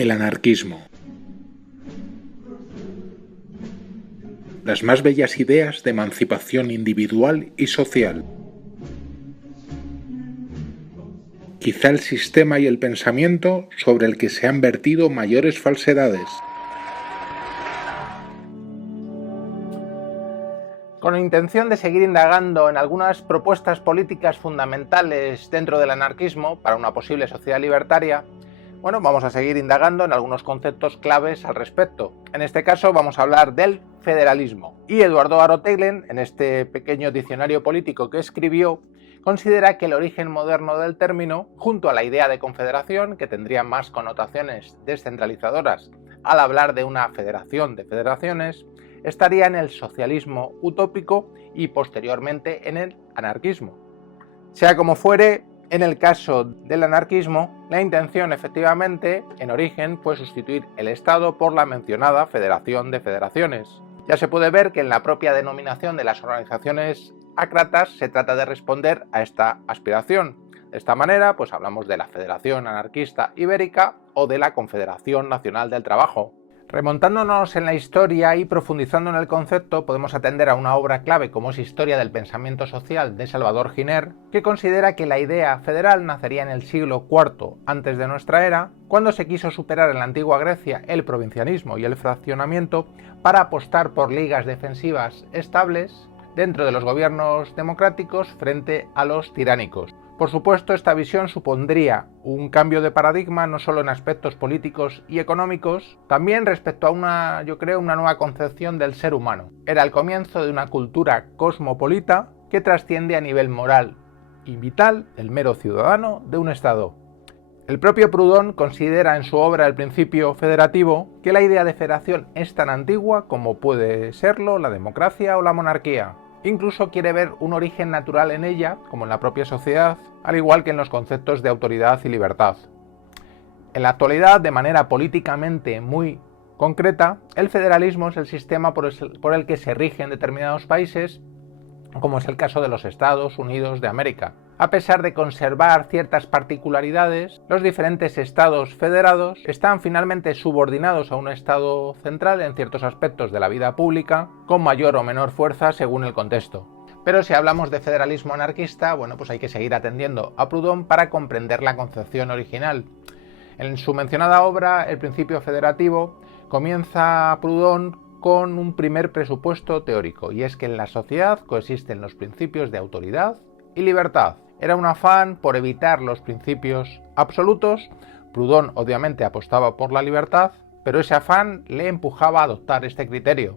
El anarquismo. Las más bellas ideas de emancipación individual y social. Quizá el sistema y el pensamiento sobre el que se han vertido mayores falsedades. Con la intención de seguir indagando en algunas propuestas políticas fundamentales dentro del anarquismo para una posible sociedad libertaria, vamos a seguir indagando en algunos conceptos claves al respecto. En este caso vamos a hablar del federalismo. Y Eduardo Aro Teglen, en este pequeño diccionario político que escribió, considera que el origen moderno del término, junto a la idea de confederación, que tendría más connotaciones descentralizadoras al hablar de una federación de federaciones, estaría en el socialismo utópico y posteriormente en el anarquismo. Sea como fuere, en el caso del anarquismo, la intención efectivamente, en origen, fue sustituir el Estado por la mencionada Federación de Federaciones. Ya se puede ver que en la propia denominación de las organizaciones ácratas se trata de responder a esta aspiración. De esta manera, hablamos de la Federación Anarquista Ibérica o de la Confederación Nacional del Trabajo. Remontándonos en la historia y profundizando en el concepto, podemos atender a una obra clave como es Historia del Pensamiento Social de Salvador Giner, que considera que la idea federal nacería en el siglo IV antes de nuestra era, cuando se quiso superar en la antigua Grecia el provincianismo y el fraccionamiento para apostar por ligas defensivas estables dentro de los gobiernos democráticos frente a los tiránicos. Por supuesto, esta visión supondría un cambio de paradigma no solo en aspectos políticos y económicos, también respecto a una nueva concepción del ser humano. Era el comienzo de una cultura cosmopolita que trasciende a nivel moral y vital el mero ciudadano de un Estado. El propio Proudhon considera en su obra El principio federativo que la idea de federación es tan antigua como puede serlo la democracia o la monarquía. Incluso quiere ver un origen natural en ella, como en la propia sociedad, al igual que en los conceptos de autoridad y libertad. En la actualidad, de manera políticamente muy concreta, el federalismo es el sistema por el que se rigen determinados países, como es el caso de los Estados Unidos de América. A pesar de conservar ciertas particularidades, los diferentes estados federados están finalmente subordinados a un estado central en ciertos aspectos de la vida pública, con mayor o menor fuerza según el contexto. Pero si hablamos de federalismo anarquista, hay que seguir atendiendo a Proudhon para comprender la concepción original. En su mencionada obra, El principio federativo, comienza Proudhon con un primer presupuesto teórico, y es que en la sociedad coexisten los principios de autoridad y libertad. Era un afán por evitar los principios absolutos. Proudhon obviamente apostaba por la libertad, pero ese afán le empujaba a adoptar este criterio.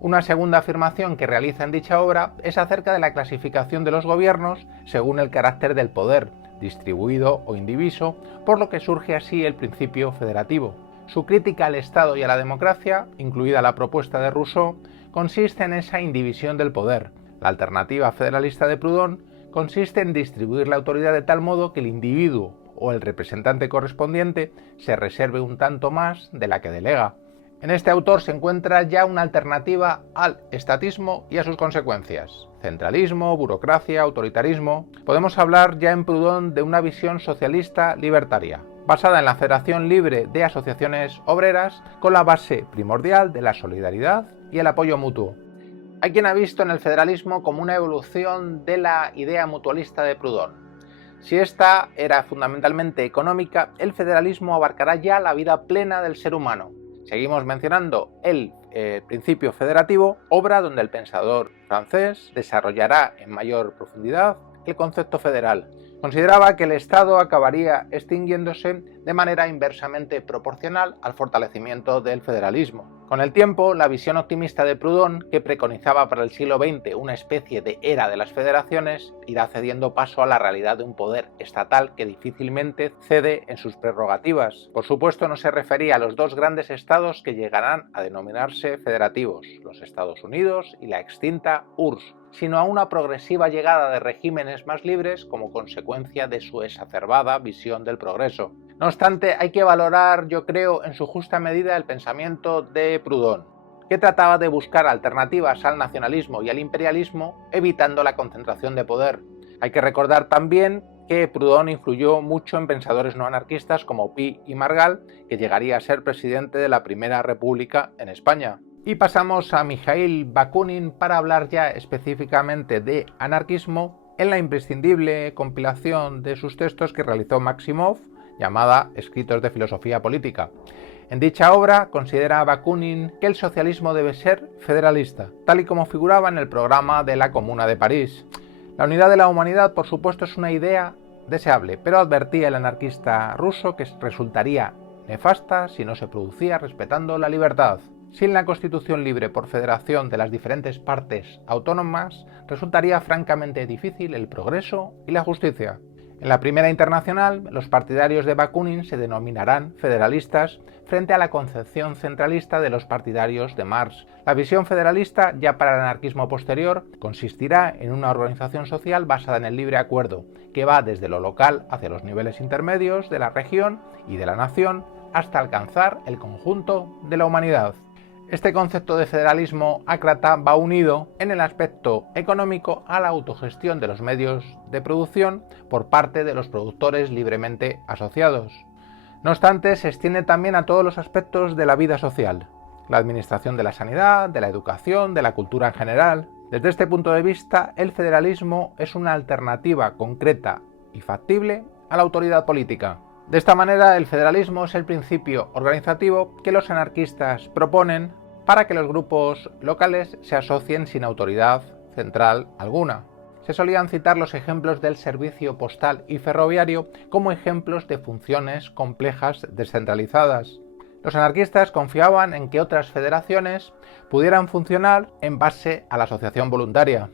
Una segunda afirmación que realiza en dicha obra es acerca de la clasificación de los gobiernos según el carácter del poder, distribuido o indiviso, por lo que surge así el principio federativo. Su crítica al Estado y a la democracia, incluida la propuesta de Rousseau, consiste en esa indivisión del poder. La alternativa federalista de Proudhon consiste en distribuir la autoridad de tal modo que el individuo o el representante correspondiente se reserve un tanto más de la que delega. En este autor se encuentra ya una alternativa al estatismo y a sus consecuencias. Centralismo, burocracia, autoritarismo. Podemos hablar ya en Proudhon de una visión socialista libertaria, basada en la federación libre de asociaciones obreras con la base primordial de la solidaridad y el apoyo mutuo. Hay quien ha visto en el federalismo como una evolución de la idea mutualista de Proudhon. Si esta era fundamentalmente económica, el federalismo abarcará ya la vida plena del ser humano. Seguimos mencionando el principio federativo, obra donde el pensador francés desarrollará en mayor profundidad el concepto federal. Consideraba que el Estado acabaría extinguiéndose de manera inversamente proporcional al fortalecimiento del federalismo. Con el tiempo, la visión optimista de Proudhon, que preconizaba para el siglo XX una especie de era de las federaciones, irá cediendo paso a la realidad de un poder estatal que difícilmente cede en sus prerrogativas. Por supuesto, no se refería a los dos grandes estados que llegarán a denominarse federativos, los Estados Unidos y la extinta URSS, sino a una progresiva llegada de regímenes más libres como consecuencia de su exacerbada visión del progreso. No obstante, hay que valorar, yo creo, en su justa medida el pensamiento de Proudhon, que trataba de buscar alternativas al nacionalismo y al imperialismo, evitando la concentración de poder. Hay que recordar también que Proudhon influyó mucho en pensadores no anarquistas como Pi y Margall, que llegaría a ser presidente de la Primera República en España. Y pasamos a Mikhail Bakunin para hablar ya específicamente de anarquismo en la imprescindible compilación de sus textos que realizó Maximov, llamada Escritos de Filosofía Política. En dicha obra considera Bakunin que el socialismo debe ser federalista, tal y como figuraba en el programa de la Comuna de París. La unidad de la humanidad, por supuesto, es una idea deseable, pero advertía el anarquista ruso que resultaría nefasta si no se producía respetando la libertad. Sin la constitución libre por federación de las diferentes partes autónomas, resultaría francamente difícil el progreso y la justicia. En la Primera Internacional, los partidarios de Bakunin se denominarán federalistas frente a la concepción centralista de los partidarios de Marx. La visión federalista, ya para el anarquismo posterior, consistirá en una organización social basada en el libre acuerdo, que va desde lo local hacia los niveles intermedios de la región y de la nación hasta alcanzar el conjunto de la humanidad. Este concepto de federalismo ácrata va unido en el aspecto económico a la autogestión de los medios de producción por parte de los productores libremente asociados. No obstante, se extiende también a todos los aspectos de la vida social, la administración de la sanidad, de la educación, de la cultura en general. Desde este punto de vista, el federalismo es una alternativa concreta y factible a la autoridad política. De esta manera, el federalismo es el principio organizativo que los anarquistas proponen para que los grupos locales se asocien sin autoridad central alguna. Se solían citar los ejemplos del servicio postal y ferroviario como ejemplos de funciones complejas descentralizadas. Los anarquistas confiaban en que otras federaciones pudieran funcionar en base a la asociación voluntaria.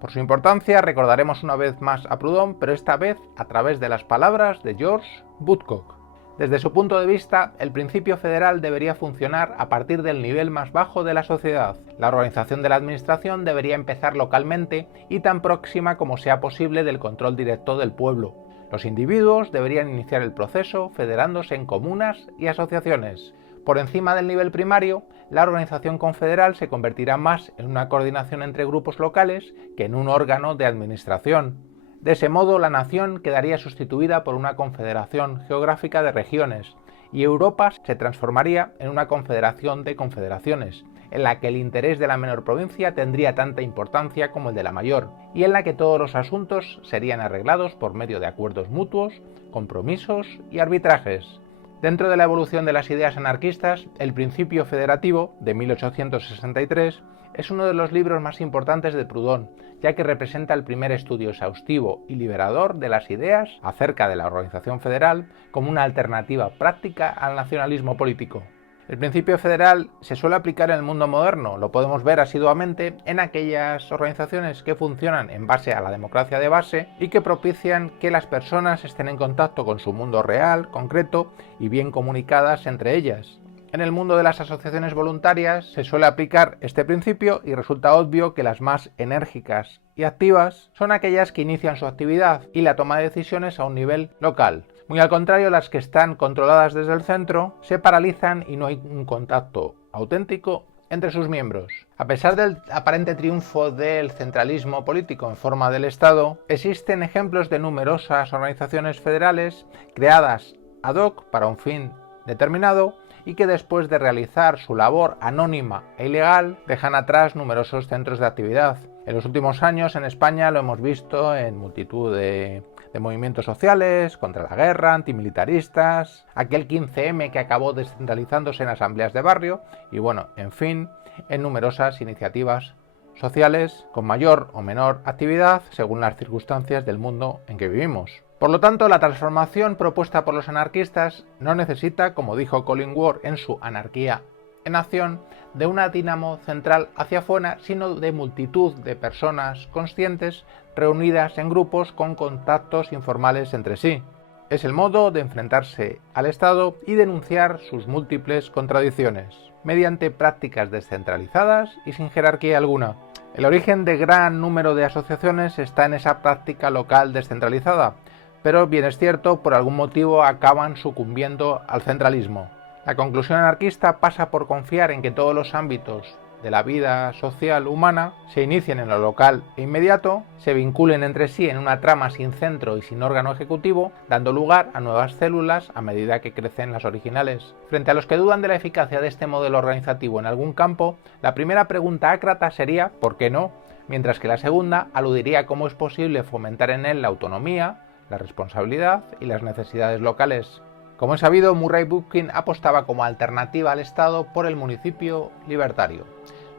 Por su importancia recordaremos una vez más a Proudhon, pero esta vez a través de las palabras de George Woodcock. Desde su punto de vista, el principio federal debería funcionar a partir del nivel más bajo de la sociedad. La organización de la administración debería empezar localmente y tan próxima como sea posible del control directo del pueblo. Los individuos deberían iniciar el proceso federándose en comunas y asociaciones. Por encima del nivel primario, la organización confederal se convertirá más en una coordinación entre grupos locales que en un órgano de administración. De ese modo, la nación quedaría sustituida por una confederación geográfica de regiones, y Europa se transformaría en una confederación de confederaciones, en la que el interés de la menor provincia tendría tanta importancia como el de la mayor, y en la que todos los asuntos serían arreglados por medio de acuerdos mutuos, compromisos y arbitrajes. Dentro de la evolución de las ideas anarquistas, el Principio Federativo, de 1863, es uno de los libros más importantes de Proudhon, ya que representa el primer estudio exhaustivo y liberador de las ideas acerca de la organización federal como una alternativa práctica al nacionalismo político. El principio federal se suele aplicar en el mundo moderno, lo podemos ver asiduamente en aquellas organizaciones que funcionan en base a la democracia de base y que propician que las personas estén en contacto con su mundo real, concreto y bien comunicadas entre ellas. En el mundo de las asociaciones voluntarias se suele aplicar este principio y resulta obvio que las más enérgicas y activas son aquellas que inician su actividad y la toma de decisiones a un nivel local. Muy al contrario, las que están controladas desde el centro se paralizan y no hay un contacto auténtico entre sus miembros. A pesar del aparente triunfo del centralismo político en forma del Estado, existen ejemplos de numerosas organizaciones federales creadas ad hoc para un fin determinado y que después de realizar su labor anónima e ilegal dejan atrás numerosos centros de actividad. En los últimos años en España lo hemos visto en multitud de movimientos sociales, contra la guerra, antimilitaristas, aquel 15M que acabó descentralizándose en asambleas de barrio y bueno, en fin, en numerosas iniciativas sociales con mayor o menor actividad según las circunstancias del mundo en que vivimos. Por lo tanto, la transformación propuesta por los anarquistas no necesita, como dijo Colin Ward en su Anarquía en Acción, de una dínamo central hacia afuera, sino de multitud de personas conscientes reunidas en grupos con contactos informales entre sí. Es el modo de enfrentarse al Estado y denunciar sus múltiples contradicciones, mediante prácticas descentralizadas y sin jerarquía alguna. El origen de gran número de asociaciones está en esa práctica local descentralizada, pero bien es cierto, por algún motivo acaban sucumbiendo al centralismo. La conclusión anarquista pasa por confiar en que todos los ámbitos de la vida social humana se inicien en lo local e inmediato, se vinculen entre sí en una trama sin centro y sin órgano ejecutivo, dando lugar a nuevas células a medida que crecen las originales. Frente a los que dudan de la eficacia de este modelo organizativo en algún campo, la primera pregunta ácrata sería ¿por qué no?, mientras que la segunda aludiría a cómo es posible fomentar en él la autonomía, la responsabilidad y las necesidades locales. Como es sabido, Murray Bookchin apostaba como alternativa al Estado por el municipio libertario.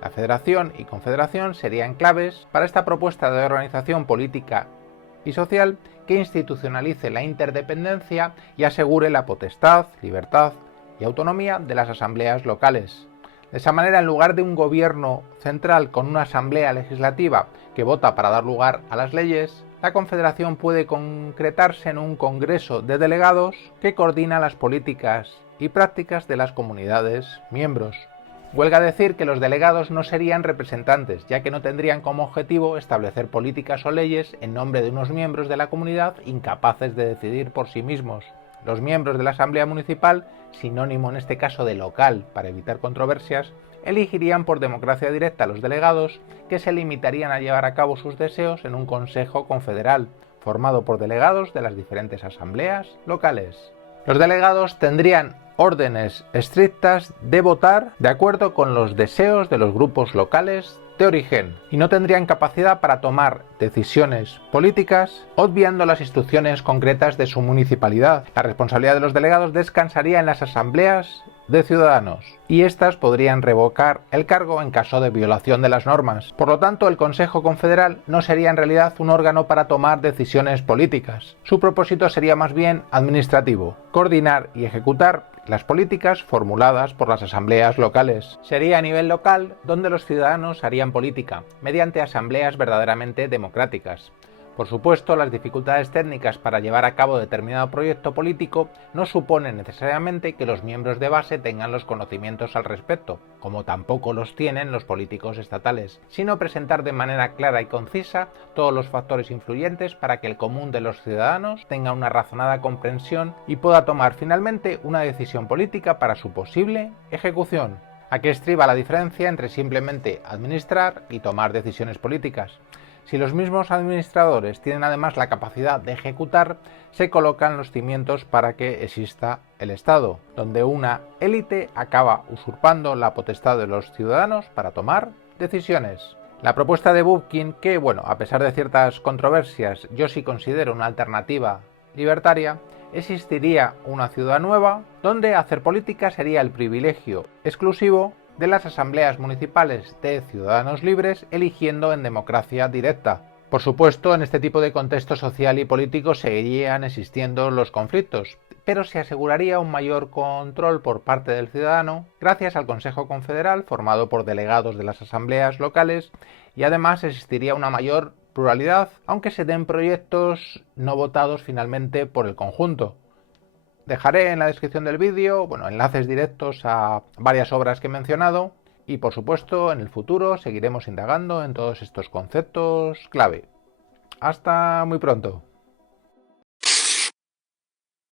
La federación y confederación serían claves para esta propuesta de organización política y social que institucionalice la interdependencia y asegure la potestad, libertad y autonomía de las asambleas locales. De esa manera, en lugar de un gobierno central con una asamblea legislativa que vota para dar lugar a las leyes, la confederación puede concretarse en un congreso de delegados que coordina las políticas y prácticas de las comunidades miembros. Huelga decir que los delegados no serían representantes, ya que no tendrían como objetivo establecer políticas o leyes en nombre de unos miembros de la comunidad incapaces de decidir por sí mismos. Los miembros de la asamblea municipal, sinónimo en este caso de local para evitar controversias, elegirían por democracia directa a los delegados, que se limitarían a llevar a cabo sus deseos en un consejo confederal, formado por delegados de las diferentes asambleas locales. Los delegados tendrían órdenes estrictas de votar de acuerdo con los deseos de los grupos locales de origen y no tendrían capacidad para tomar decisiones políticas obviando las instrucciones concretas de su municipalidad. La responsabilidad de los delegados descansaría en las asambleas de ciudadanos y éstas podrían revocar el cargo en caso de violación de las normas. Por lo tanto, el Consejo Confederal no sería en realidad un órgano para tomar decisiones políticas. Su propósito sería más bien administrativo, coordinar y ejecutar las políticas formuladas por las asambleas locales. Sería a nivel local donde los ciudadanos harían política, mediante asambleas verdaderamente democráticas. Por supuesto, las dificultades técnicas para llevar a cabo determinado proyecto político no suponen necesariamente que los miembros de base tengan los conocimientos al respecto, como tampoco los tienen los políticos estatales, sino presentar de manera clara y concisa todos los factores influyentes para que el común de los ciudadanos tenga una razonada comprensión y pueda tomar finalmente una decisión política para su posible ejecución. Aquí estriba la diferencia entre simplemente administrar y tomar decisiones políticas. Si los mismos administradores tienen además la capacidad de ejecutar, se colocan los cimientos para que exista el Estado, donde una élite acaba usurpando la potestad de los ciudadanos para tomar decisiones. La propuesta de Bookchin, que a pesar de ciertas controversias, yo sí considero una alternativa libertaria, existiría una ciudad nueva donde hacer política sería el privilegio exclusivo de las asambleas municipales de ciudadanos libres eligiendo en democracia directa. Por supuesto, en este tipo de contexto social y político seguirían existiendo los conflictos, pero se aseguraría un mayor control por parte del ciudadano gracias al Consejo Confederal formado por delegados de las asambleas locales y además existiría una mayor pluralidad, aunque se den proyectos no votados finalmente por el conjunto. Dejaré en la descripción del vídeo enlaces directos a varias obras que he mencionado y por supuesto en el futuro seguiremos indagando en todos estos conceptos clave. Hasta muy pronto.